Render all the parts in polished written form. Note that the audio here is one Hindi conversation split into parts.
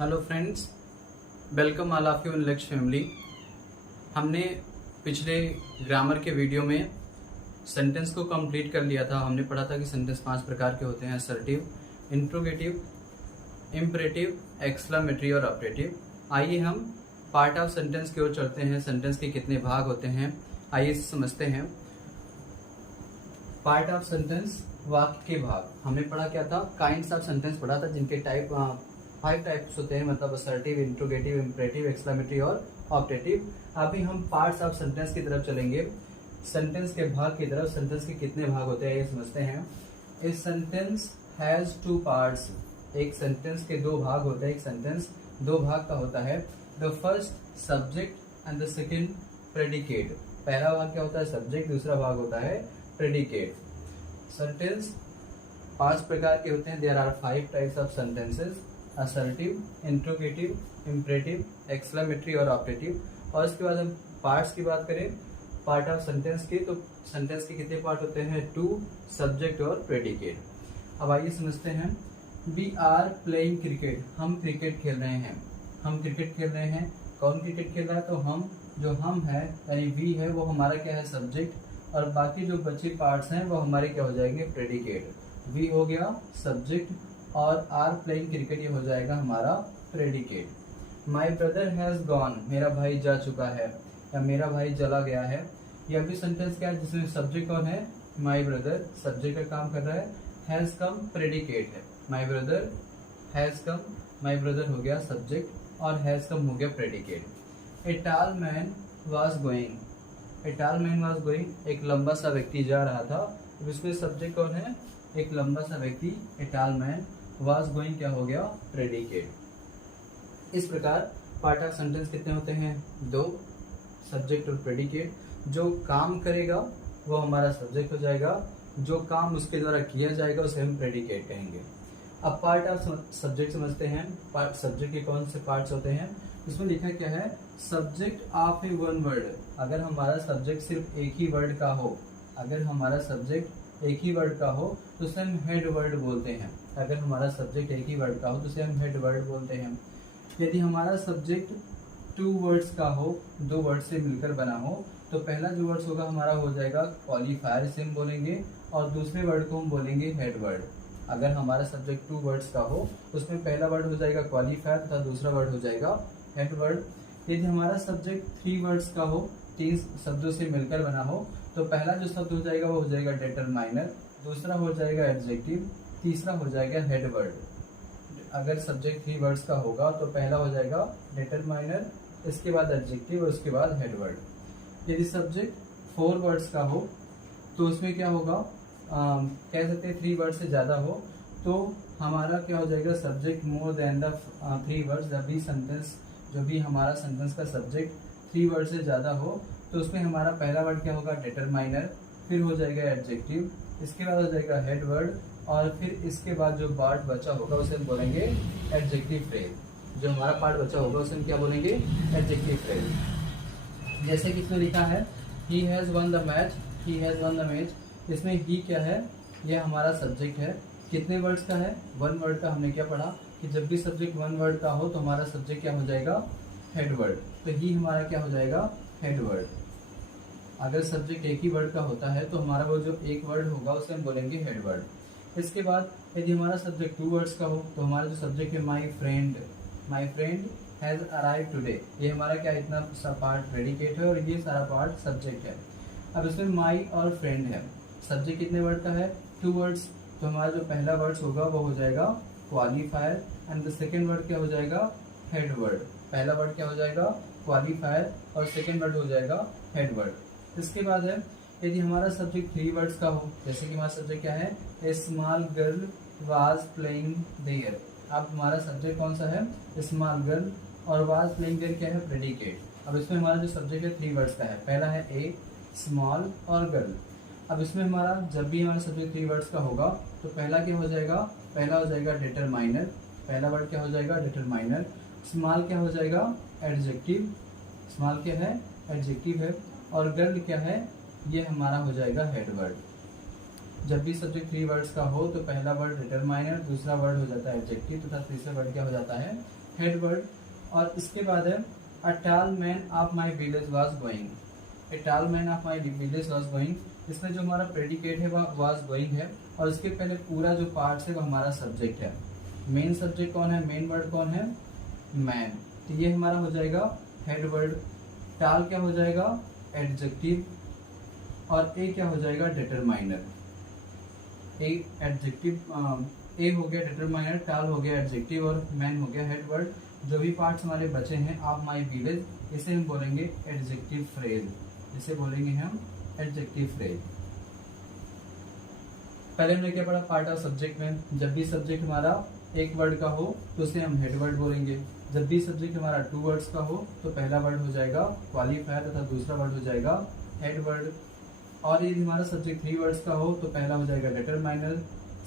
Hello friends, welcome all of you in लक्ष्य फैमिली। हमने पिछले ग्रामर के वीडियो में सेंटेंस को कंप्लीट कर लिया था। हमने पढ़ा था कि सेंटेंस 5 प्रकार के होते हैं: असर्टिव, इंट्रोगेटिव, इम्परेटिव, एक्सक्लेमेटरी और ऑपरेटिव। आइए हम पार्ट ऑफ सेंटेंस की ओर चलते हैं। सेंटेंस के कितने भाग होते हैं आइए इसे समझते हैं। पार्ट ऑफ सेंटेंस, वाक्य के भाग। हमने पढ़ा क्या था? काइंड्स ऑफ सेंटेंस पढ़ा था, जिनके 5 टाइप्स होते हैं, मतलब असर्टिव, इंट्रोगेटिव, इम्परेटिव, एक्सक्लेमेटरी और ऑपरेटिव। अभी हम पार्ट्स ऑफ सेंटेंस की तरफ चलेंगे, सेंटेंस के भाग की तरफ। सेंटेंस के कितने भाग होते हैं ये समझते हैं। A sentence has 2 parts. एक सेंटेंस के 2 भाग होते हैं। एक सेंटेंस 2 भाग का होता है। The first subject and the second predicate. पहला भाग क्या होता है? सब्जेक्ट। दूसरा भाग होता है प्रेडिकेट। सेंटेंस 5 प्रकार के होते हैं। There are 5 types of sentences: assertive, interrogative, imperative, exclamatory और ऑपरेटिव। और इसके बाद हम पार्ट्स की बात करें, पार्ट ऑफ सेंटेंस की, तो सेंटेंस के कितने पार्ट होते हैं? 2, सब्जेक्ट और प्रेडिकेट। अब आइए समझते हैं। We are playing cricket. हम क्रिकेट खेल रहे हैं। हम क्रिकेट खेल रहे हैं। कौन क्रिकेट खेल रहा है? तो हम है यानी वी है, वो हमारा क्या है? सब्जेक्ट। और बाकी जो बचे पार्ट्स हैं वो हमारे क्या हो जाएंगे? प्रेडिकेट। वी हो गया सब्जेक्ट और आर प्लेइंग क्रिकेट ये हो जाएगा हमारा predicate. My brother has gone. मेरा भाई जा चुका है या मेरा भाई चला गया है। यह भी सेंटेंस क्या है जिसमें सब्जेक्ट कौन है? माई ब्रदर, सब्जेक्ट का काम कर रहा है। हैज कम प्रेडिकेट है। My brother has come, my brother हो गया सब्जेक्ट और हैज कम हो गया predicate. A tall man was going. A tall man was going, एक लंबा सा व्यक्ति जा रहा था। अब इसमें सब्जेक्ट कौन है? एक लंबा सा व्यक्ति। A tall man was going क्या हो गया? प्रेडिकेट। इस प्रकार पार्ट ऑफ सेंटेंस कितने होते हैं? 2, सब्जेक्ट और प्रेडिकेट। जो काम करेगा वो हमारा सब्जेक्ट हो जाएगा, जो काम उसके द्वारा किया जाएगा उसे हम प्रेडिकेट कहेंगे। अब पार्ट ऑफ सब्जेक्ट समझते हैं। पार्ट सब्जेक्ट के कौन से पार्ट्स होते हैं? इसमें लिखा क्या है? Subject of A one word. अगर हमारा सब्जेक्ट सिर्फ एक ही वर्ड का हो, अगर हमारा सब्जेक्ट एक ही वर्ड का हो तो उसे हम हेड वर्ड बोलते हैं। अगर हमारा सब्जेक्ट एक ही वर्ड का हो तो उसे हम हेड वर्ड बोलते हैं। यदि हमारा सब्जेक्ट 2 वर्ड्स का हो, 2 वर्ड से मिलकर बना हो, तो पहला जो वर्ड्स होगा हमारा हो जाएगा क्वालिफायर, इसे हम बोलेंगे, और दूसरे वर्ड को हम बोलेंगे हेड वर्ड। अगर हमारा सब्जेक्ट 2 वर्ड्स का हो उसमें पहला वर्ड हो जाएगा क्वालिफायर तथा दूसरा वर्ड हो जाएगा हेड वर्ड। यदि हमारा सब्जेक्ट 3 वर्ड्स का हो, 3 शब्दों से मिलकर बना हो, तो पहला जो शब्द हो जाएगा वो हो जाएगा डिटरमाइनर, दूसरा हो जाएगा एडजेक्टिव, तीसरा हो जाएगा हेड वर्ड। अगर सब्जेक्ट 3 वर्ड्स का होगा तो पहला हो जाएगा डिटरमाइनर, इसके बाद एडजेक्टिव और उसके बाद हेड वर्ड। यदि सब्जेक्ट 4 वर्ड्स का हो तो उसमें क्या होगा? कह सकते हैं 3 वर्ड से ज़्यादा हो तो हमारा क्या हो जाएगा? Subject more than the 3 words. जब भी सेंटेंस, जो भी हमारा सेंटेंस का सब्जेक्ट 3 वर्ड से ज़्यादा हो तो उसमें हमारा पहला वर्ड क्या होगा? डिटरमाइनर, फिर हो जाएगा एडजेक्टिव, इसके बाद हो जाएगा हेड वर्ड, और फिर इसके बाद जो पार्ट बचा होगा उसे हम बोलेंगे एडजेक्टिव फ्रेज। जो हमारा पार्ट बचा होगा उसे हम क्या बोलेंगे? Adjective phrase. जैसे कि इसमें लिखा है he has one the match, he has one the match. इसमें ही क्या है? यह हमारा सब्जेक्ट है। कितने वर्ड्स का है? 1 वर्ड का। हमने क्या पढ़ा कि जब भी सब्जेक्ट 1 वर्ड का हो तो हमारा सब्जेक्ट क्या हो जाएगा? Head word. तो ही हमारा क्या हो जाएगा? Head word. अगर सब्जेक्ट एक ही वर्ड का होता है तो हमारा वो जो एक वर्ड होगा उसे हम बोलेंगे हेड वर्ड। इसके बाद यदि हमारा सब्जेक्ट 2 वर्ड्स का हो तो हमारा जो सब्जेक्ट है my friend has arrive today, ये हमारा क्या इतना सा पार्ट प्रेडिकेट है और ये सारा पार्ट सब्जेक्ट है। अब इसमें माई और फ्रेंड है। सब्जेक्ट कितने वर्ड का है? 2 वर्ड्स। तो हमारा जो पहला वर्ड्स होगा वो हो जाएगा qualifier and the second word क्या हो जाएगा? Head word. पहला वर्ड क्या हो जाएगा? क्वालिफायर और सेकेंड वर्ड हो जाएगा हेड वर्ड। इसके बाद है यदि हमारा सब्जेक्ट 3 वर्ड्स का हो, जैसे कि हमारा सब्जेक्ट क्या है? A small girl was playing there. अब हमारा सब्जेक्ट कौन सा है? स्मॉल गर्ल, और वाज प्लेइंग देयर क्या है? प्रेडिकेट। अब इसमें हमारा जो सब्जेक्ट है 3 वर्ड्स का है। पहला है ए, स्मॉल और गर्ल। अब इसमें हमारा जब भी हमारा सब्जेक्ट 3 वर्ड्स का होगा तो पहला क्या हो जाएगा? पहला हो जाएगा डिटरमाइनर। पहला वर्ड क्या हो जाएगा? डिटरमाइनर। स्मॉल क्या हो जाएगा? एडजेक्टिव। स्मॉल क्या है? एडजेक्टिव है। और गर्ल क्या है? ये हमारा हो जाएगा हेड वर्ड। जब भी सब्जेक्ट 3 वर्ड्स का हो तो पहला वर्ड डिटरमाइनर, दूसरा वर्ड हो जाता है एडजेक्टिव तथा तीसरा वर्ड क्या हो जाता है? हेड वर्ड, और इसके बाद है a tall man of my village was going, a tall man of my village was going. इसमें जो हमारा प्रेडिकेट है वह वॉज गोइंग है, और इसके पहले पूरा जो पार्ट है वो हमारा सब्जेक्ट है। मेन सब्जेक्ट कौन है, मेन वर्ड कौन है, मैन। तो ये हमारा हो जाएगा हेड वर्ड। टॉल क्या हो जाएगा, एडजेक्टिव, और ए क्या हो जाएगा, डिटरमाइनर। ए एडजेक्टिव, ए हो गया डिटरमाइनर, टॉल हो गया एडजेक्टिव, और मैन हो गया हेड वर्ड। जो भी पार्ट्स हमारे बचे हैं ऑफ माई विलेज, इसे हम बोलेंगे एडजेक्टिव फ्रेज, इसे बोलेंगे हम एडजेक्टिव फ्रेज। पहले हमने क्या पढ़ा, पार्ट ऑफ सब्जेक्ट में जब भी सब्जेक्ट हमारा एक वर्ड का हो तो उसे हम हेड वर्ड बोलेंगे। जब भी सब्जेक्ट हमारा 2 वर्ड्स का हो तो पहला वर्ड हो जाएगा क्वालिफायर तथा दूसरा वर्ड हो जाएगा हेड वर्ड। और यदि हमारा सब्जेक्ट 3 वर्ड्स का हो तो पहला हो जाएगा डिटरमाइनर,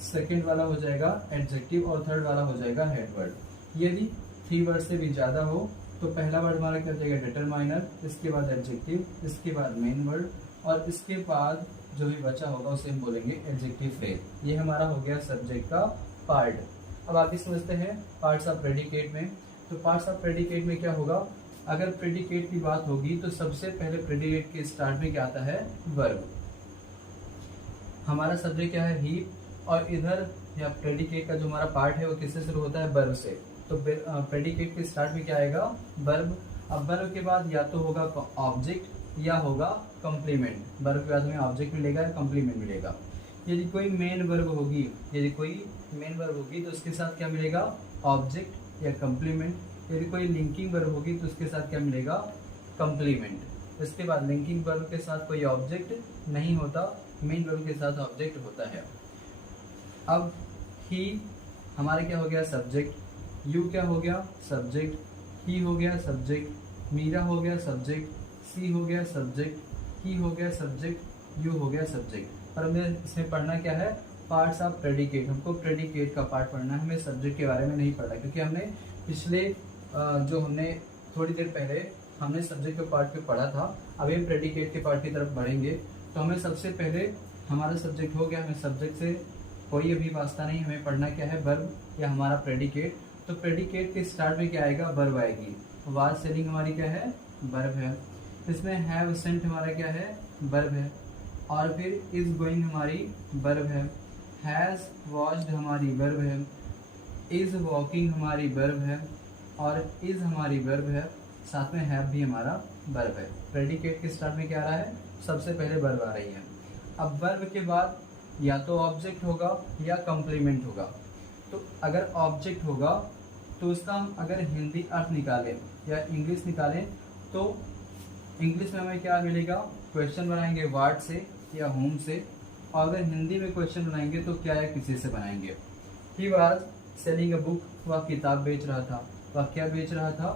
सेकंड वाला हो जाएगा एडजेक्टिव, और थर्ड वाला हो जाएगा हेड वर्ड। यदि 3 वर्ड से भी ज्यादा हो तो पहला वर्ड हमारा क्या हो जाएगा, डिटरमाइनर, इसके बाद एडजेक्टिव, इसके बाद मेन वर्ड, और इसके बाद जो भी बचा होगा उसे हम बोलेंगे एडजेक्टिव फ्रेज। ये हमारा हो गया सब्जेक्ट का पार्ट। अब आगे समझते हैं पार्ट्स ऑफ प्रेडिकेट में। तो पार्ट्स ऑफ प्रेडिकेट में क्या होगा, अगर प्रेडिकेट की बात होगी तो सबसे पहले प्रेडिकेट के स्टार्ट में क्या आता है, वर्ब। हमारा सब्जेक्ट क्या है, ही, और इधर या प्रेडिकेट का जो हमारा पार्ट है वो किससे शुरू होता है, वर्ब से। तो प्रेडिकेट के स्टार्ट में क्या आएगा, वर्ब। अब वर्ब के बाद या तो होगा ऑब्जेक्ट या होगा कॉम्प्लीमेंट। वर्ब के बाद हमें ऑब्जेक्ट मिलेगा या कॉम्प्लीमेंट मिलेगा। यदि कोई मेन वर्ब होगी, यदि कोई मेन वर्ब होगी तो उसके साथ क्या मिलेगा, ऑब्जेक्ट या कॉम्प्लीमेंट। यदि कोई लिंकिंग वर्ब होगी तो उसके साथ क्या मिलेगा, कॉम्प्लीमेंट। इसके बाद लिंकिंग वर्ब के साथ कोई ऑब्जेक्ट नहीं होता, मेन वर्ब के साथ ऑब्जेक्ट होता है। अब ही हमारा क्या हो गया, सब्जेक्ट। यू क्या हो गया, सब्जेक्ट। ही हो गया सब्जेक्ट। मीरा हो गया सब्जेक्ट। सी हो गया सब्जेक्ट। ही हो गया सब्जेक्ट। यू हो गया सब्जेक्ट। और हमें इसमें पढ़ना क्या है, पार्ट्स ऑफ प्रेडिकेट। हमको प्रेडिकेट का पार्ट पढ़ना है, हमें सब्जेक्ट के बारे में नहीं पढ़ा, क्योंकि हमने पिछले जो हमने थोड़ी देर पहले हमने सब्जेक्ट के पार्ट पे पढ़ा था। अब हम प्रेडिकेट के पार्ट की तरफ बढ़ेंगे। तो हमें सबसे पहले हमारा सब्जेक्ट हो गया, हमें सब्जेक्ट से कोई अभी वास्ता नहीं, हमें पढ़ना क्या है, वर्ब या हमारा प्रेडिकेट। तो प्रेडिकेट के स्टार्ट में क्या आएगा, वर्ब आएगी। वाज सेलिंग हमारी क्या है, वर्ब है। इसमें हैव सेंट हमारा क्या है, वर्ब है। और फिर इज गोइंग हमारी वर्ब है। हैज वॉच्ड हमारी वर्ब है। इज वॉकिंग हमारी वर्ब है, और इज हमारी वर्ब है। साथ में हैव भी हमारा वर्ब है। प्रेडिकेट के स्टार्ट में क्या आ रहा है, सबसे पहले वर्ब आ रही है। अब वर्ब के बाद या तो ऑब्जेक्ट होगा या कॉम्प्लीमेंट होगा। तो अगर ऑब्जेक्ट होगा तो उसका हम अगर हिंदी अर्थ निकालें या इंग्लिश निकालें तो इंग्लिश में हमें क्या मिलेगा, क्वेश्चन बनाएंगे व्हाट से या होम से। और अगर हिंदी में क्वेश्चन बनाएंगे तो क्या या किसी से बनाएंगे। He was selling a book, वह किताब बेच रहा था। वह क्या बेच रहा था,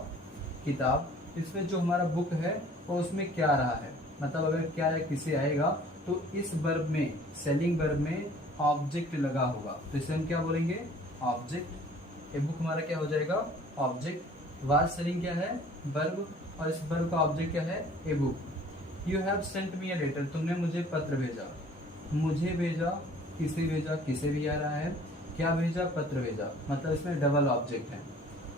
किताब। इसमें जो हमारा बुक है वो उसमें क्या रहा है, मतलब अगर क्या या किसे आएगा तो इस वर्ब में, सेलिंग वर्ब में ऑब्जेक्ट लगा होगा तो इसे हम क्या बोलेंगे, ऑब्जेक्ट। ए बुक हमारा क्या हो जाएगा, ऑब्जेक्ट। वाज सेलिंग क्या है, वर्ब, और इस वर्ब का ऑब्जेक्ट क्या है, a book. You have sent me a letter, तुमने मुझे पत्र भेजा। मुझे भेजा, किसे भेजा, किसे भी आ रहा है, क्या भेजा, पत्र भेजा। मतलब इसमें डबल ऑब्जेक्ट है,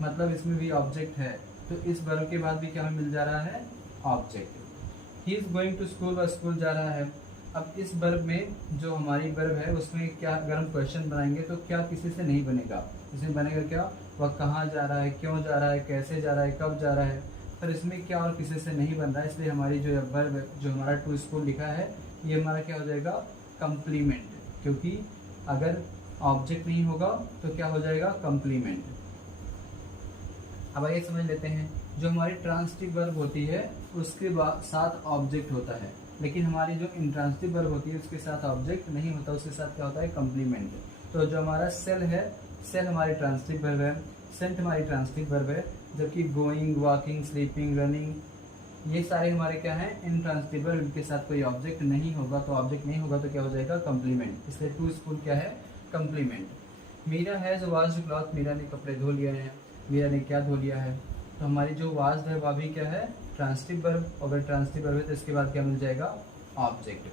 मतलब इसमें भी ऑब्जेक्ट है। तो इस वर्ब के बाद भी क्या हमें मिल जा रहा है, object. He is going to school, वह स्कूल जा रहा है। अब इस वर्ब में जो हमारी वर्ब है उसमें क्या, अगर हम क्वेश्चन बनाएंगे तो क्या किसी से नहीं बनेगा। इसमें बनेगा क्या, वह कहाँ जा रहा है, क्यों जा रहा है, कैसे जा रहा है, कब जा रहा है। पर इसमें क्या और किसी से नहीं बन रहा है, इसलिए हमारी जो वर्ब जो हमारा टू स्कूल लिखा है ये हमारा क्या हो जाएगा, कम्प्लीमेंट। क्योंकि अगर ऑब्जेक्ट नहीं होगा तो क्या हो जाएगा, कम्प्लीमेंट। अब आइए समझ लेते हैं, जो हमारी ट्रांसिटिव वर्ब होती है उसके बाद साथ ऑब्जेक्ट होता है, लेकिन हमारी जो इंट्रांसिटिव वर्ब होती है उसके साथ ऑब्जेक्ट नहीं होता, उसके साथ क्या होता है, कम्प्लीमेंट। तो जो हमारा सेल है, सेल हमारी ट्रांसिटिव वर्ब है, सेंट हमारी ट्रांसिटिव वर्ब है, जबकि गोइंग, वॉकिंग, स्लीपिंग, रनिंग ये सारे हमारे क्या हैं, इंट्रांसिटिव वर्ब। इनके साथ कोई ऑब्जेक्ट नहीं होगा, तो ऑब्जेक्ट नहीं होगा तो क्या हो जाएगा, कम्प्लीमेंट। इसलिए टू स्कूल क्या है, complement. Meera has washed cloth, Meera ने कपड़े धो लिए हैं। मीरा ने क्या धो लिया है, तो हमारी जो वाज्ड है वह भी क्या है, ट्रांसिटिव वर्ब। अगर ट्रांसिटिव वर्ब है तो इसके बाद क्या मिल जाएगा, object.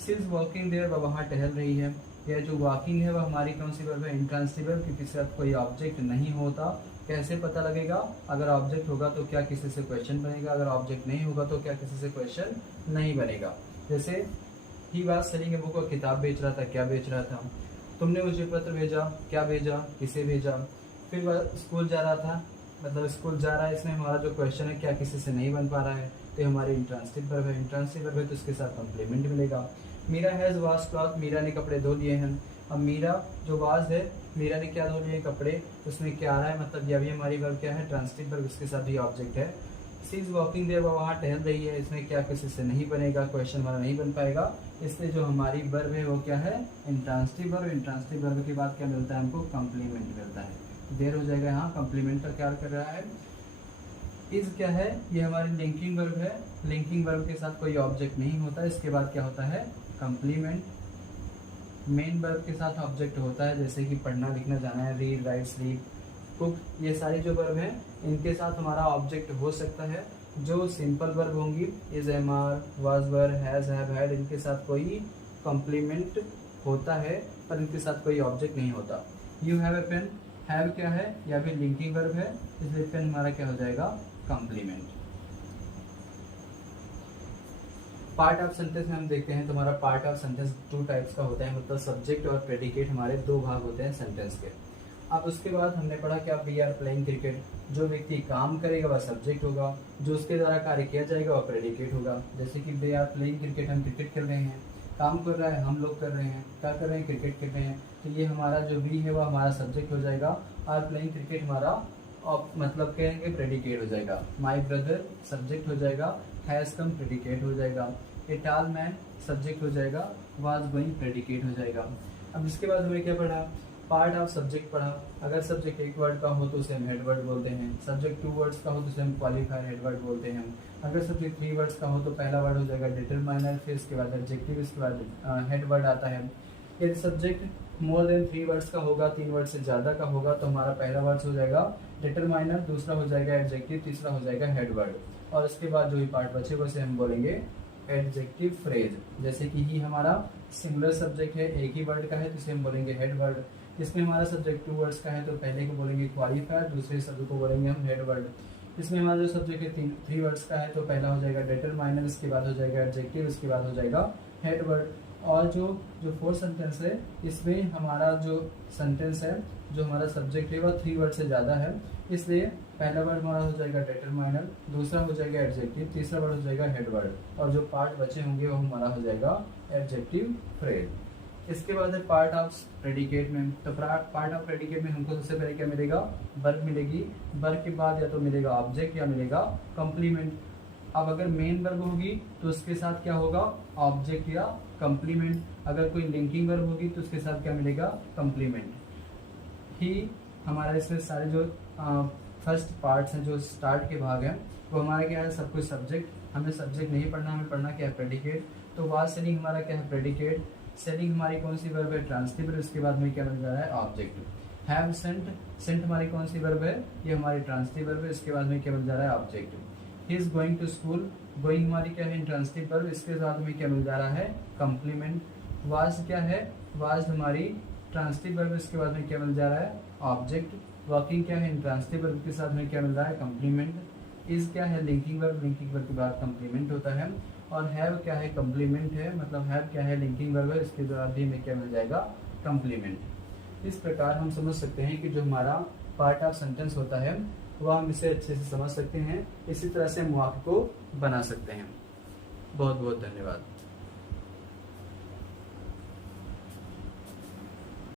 She is walking there, वह वहाँ टहल रही है। यह जो वॉकिंग है वह हमारी कौन सी वर्ब है, इंट्रांसिटिव वर्ब, क्योंकि इसके साथ कोई ऑब्जेक्ट नहीं होता। कैसे पता लगेगा, अगर ऑब्जेक्ट होगा तो क्या किसी से क्वेश्चन बनेगा, अगर ऑब्जेक्ट नहीं होगा तो क्या किसी से क्वेश्चन नहीं बनेगा। जैसे ही बात सेलिंग ए बुक, और किताब बेच रहा था, क्या बेच रहा था। तुमने मुझे पत्र भेजा, क्या भेजा, किसे भेजा। फिर वह स्कूल जा रहा था, मतलब स्कूल जा रहा है, इसमें हमारा जो क्वेश्चन है क्या किसी से नहीं बन पा रहा है, तो ये हमारी इंट्रांसिटिव वर्ब है। इंट्रांसिटिव वर्ब है तो इसके साथ कम्प्लीमेंट मिलेगा। Meera has wash cloth, Meera ने कपड़े धो लिए हैं। अब मीरा जो वाज है, मीरा ने क्या धो लिए कपड़े, उसमें क्या आ रहा है, मतलब यह भी हमारी वर्ब क्या है, ट्रांसिटिव वर्ब, इसके साथ भी ऑब्जेक्ट है। शी इज वॉकिंग देयर, वह वहाँ टहल रही है, इसमें क्या किसी से नहीं बनेगा, क्वेश्चन हमारा नहीं बन पाएगा, इसलिए जो हमारी वर्ब है वो क्या है, इंट्रांसिटिव वर्ब। इंट्रांसिटिव वर्ब के बाद क्या मिलता है हमको, कम्प्लीमेंट मिलता है। देर हो जाएगा यहाँ, कम्प्लीमेंट का क्या कर रहा है। इज क्या है, ये हमारी लिंकिंग वर्ब है। लिंकिंग वर्ब के साथ कोई ऑब्जेक्ट नहीं होता, इसके बाद क्या होता है, कम्प्लीमेंट। मेन वर्ब के साथ ऑब्जेक्ट होता है, जैसे कि पढ़ना लिखना जाना है, रीड राइट स्लीप कुक, ये सारी जो वर्ब हैं इनके साथ हमारा ऑब्जेक्ट हो सकता है। जो सिंपल वर्ब होंगी, is, am, are, was, were, has, have, had, इनके साथ कोई कॉम्प्लीमेंट होता है पर इनके साथ कोई ऑब्जेक्ट नहीं होता। You have a pen, have क्या है, या भी लिंकिंग वर्ब है, इसलिए पेन हमारा क्या हो जाएगा, कॉम्प्लीमेंट। पार्ट ऑफ सेंटेंस में हम देखते हैं, तो हमारा पार्ट ऑफ सेंटेंस 2 टाइप्स का होता है, मतलब सब्जेक्ट और प्रेडिकेट, हमारे 2 भाग होते हैं सेंटेंस के। अब उसके बाद हमने पढ़ा क्या, वी आर प्लेइंग क्रिकेट, जो व्यक्ति काम करेगा वह सब्जेक्ट होगा, जो उसके द्वारा कार्य किया जाएगा वह प्रेडिकेट होगा। जैसे कि वी आर प्लेइंग क्रिकेट, हम क्रिकेट खेल रहे हैं, काम कर रहा है, हम लोग कर रहे हैं, क्या कर रहे हैं, क्रिकेट खेल रहे हैं, तो ये हमारा जो वी है वह हमारा सब्जेक्ट हो जाएगा, आर प्लेइंग क्रिकेट हमारा मतलब कहेंगे प्रेडिकेट हो जाएगा। माई ब्रदर सब्जेक्ट हो जाएगा, हैज़ कम प्रेडिकेट हो जाएगा, ए टॉल मैन सब्जेक्ट हो जाएगा, वाज गोइंग प्रेडिकेट हो जाएगा। अब इसके बाद हमें क्या पढ़ा, पार्ट ऑफ सब्जेक्ट पढ़ा। अगर सब्जेक्ट 1 वर्ड का हो तो उसे हम हेड वर्ड बोलते हैं, सब्जेक्ट 2 वर्ड्स का हो तो उसे हम क्वालिफायर हेड वर्ड बोलते हैं। अगर सब्जेक्ट 3 वर्ड्स का हो तो पहला वर्ड हो जाएगा डिटरमाइनर, फिर इसके बाद एडजेक्टिव, इसके बाद हेड वर्ड आता है। यदि सब्जेक्ट मोर देन 3 वर्ड्स का होगा, 3 वर्ड से ज़्यादा का होगा, तो हमारा पहला वर्ड हो जाएगा डिटरमाइनर, दूसरा हो जाएगा एडजेक्टिव, तीसरा हो जाएगा हेड वर्ड, और उसके बाद जो भी पार्ट बचेगा उसे हम बोलेंगे एडजेक्टिव फ्रेज। जैसे कि ही हमारा सिंगुलर सब्जेक्ट है, एक ही वर्ड का है, तो इसे हम बोलेंगे हेड वर्ड। इसमें हमारा सब्जेक्ट 2 वर्ड्स का है, तो पहले को बोलेंगे क्वालिफायर, दूसरे शब्द को बोलेंगे हम हेड वर्ड। इसमें हमारा जो सब्जेक्ट है 3 वर्ड्स का है, तो पहला हो जाएगा डिटरमाइनर, इसके बाद हो जाएगा एडजेक्टिव, इसके बाद हो जाएगा हेड वर्ड। और जो 4th सेंटेंस है, इसमें हमारा जो सेंटेंस है, जो हमारा सब्जेक्ट है वह 3 वर्ड से ज़्यादा है, इसलिए पहला वर्ड हमारा हो जाएगा डिटरमाइनर, दूसरा हो जाएगा एडजेक्टिव, तीसरा वर्ड हो जाएगा हेड वर्ड, और जो पार्ट बचे होंगे वो हमारा हो जाएगा एडजेक्टिव फ्रेज। इसके बाद है पार्ट ऑफ प्रेडिकेट में, तो पार्ट ऑफ प्रेडिकेट में हमको सबसे पहले क्या मिलेगा, वर्ब मिलेगी, वर्ब के बाद या तो मिलेगा ऑब्जेक्ट या मिलेगा कम्प्लीमेंट। अब अगर मेन वर्ब होगी तो उसके साथ क्या होगा, ऑब्जेक्ट या कम्प्लीमेंट। अगर कोई लिंकिंग वर्ब होगी तो उसके साथ क्या मिलेगा, कम्प्लीमेंट ही। हमारा इसमें सारे जो फर्स्ट पार्ट्स हैं, जो स्टार्ट के भाग हैं, वो हमारा क्या है, सब कुछ सब्जेक्ट, हमें सब्जेक्ट नहीं पढ़ना, हमें पढ़ना क्या है, प्रेडिकेट। तो वाज सेलिंग हमारा क्या है, प्रेडिकेट। सेलिंग हमारी कौन सी वर्ब है, ट्रांसिटिव वर्ब, इसके बाद में क्या बन जा रहा है, ऑब्जेक्ट। हैव सेंट, सेंट हमारी कौन सी वर्ब है, ये हमारी ट्रांसिटिव वर्ब है, इसके बाद में क्या बन जा रहा है, object. He is going to school, going हमारी क्या है, ट्रांसिटिव वर्ब, इसके साथ में क्या मिल जा रहा है, कम्प्लीमेंट। वाज क्या है, वाज हमारी ट्रांसिटिव वर्ब, इसके बाद में क्या मिल जा रहा है, ऑब्जेक्ट। वॉकिंग क्या है, इंट्रांसिटिव वर्ब के साथ में क्या मिल रहा है, कम्प्लीमेंट। इज क्या है, लिंकिंग वर्ब, लिंकिंग वर्ब के बाद कम्प्लीमेंट होता है। और हैव क्या है, कम्प्लीमेंट है, मतलब हैव क्या है, लिंकिंग वर्ब है, इसके बाद भी हमें क्या मिल जाएगा, कम्प्लीमेंट। इस प्रकार हम समझ सकते हैं कि जो हमारा पार्ट ऑफ सेंटेंस होता है वह हम इसे अच्छे से समझ सकते हैं। इसी तरह से हम वाक्य को बना सकते हैं। बहुत बहुत धन्यवाद।